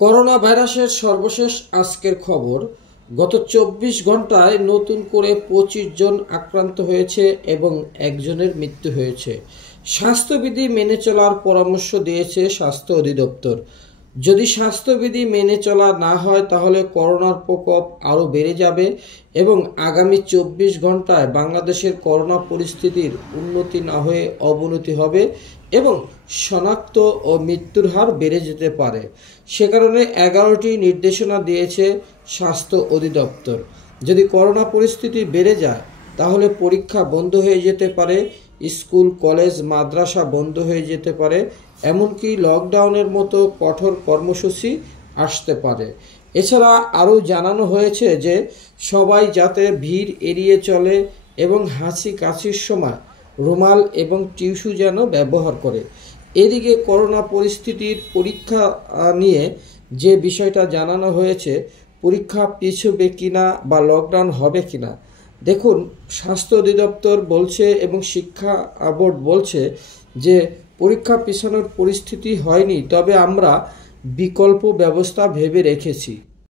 Corona ভাইরাসের সর্বশেষ আজকের খবর। গত ২৪ ঘন্টায় নতুন করে ২৫ জন আক্রান্ত হয়েছে এবং একজনের মৃত্যু হয়েছে। স্বাস্থ্যবিধি মেনে চলার পরামর্শ দিয়েছে স্বাস্থ্য অধিদপ্তর। যদি স্বাস্থ্যবিধি মেনে চলা না হয় তাহলে করোনার প্রকোপ আরও বেড়ে যাবে এবং আগামী ২৪ ঘন্টায় বাংলাদেশের করোনা পরিস্থিতির উন্নতি না হয়ে অবনতি হবে এবং শনাক্ত ও মৃত্যুর হার বেড়ে যেতে পারে। সে কারণে ১১টি নির্দেশনা দিয়েছে স্বাস্থ্য অধিদপ্তর। যদি করোনা পরিস্থিতি বেড়ে যায় তাহলে পরীক্ষা বন্ধ হয়ে যেতে পারে, স্কুল কলেজ মাদ্রাসা বন্ধ হয়ে যেতে পারে, এমনকি লকডাউনের মতো কঠোর কর্মসূচি আসতে পারে। এছাড়া আরও জানানো হয়েছে যে সবাই যাতে ভিড় এড়িয়ে চলে এবং হাঁচি কাশির সময় রুমাল এবং টিস্যু যেন ব্যবহার করে। এদিকে করোনা পরিস্থিতির পরীক্ষা নিয়ে যে বিষয়টা জানানো হয়েছে, পরীক্ষা পিছবে কিনা বা লকডাউন হবে কিনা। দেখুন, স্বাস্থ্য অধিদপ্তর বলছে এবং শিক্ষা বোর্ড বলছে যে পরীক্ষা পিছানোর পরিস্থিতি হয়নি, তবে আমরা বিকল্প ব্যবস্থা ভেবে রেখেছি।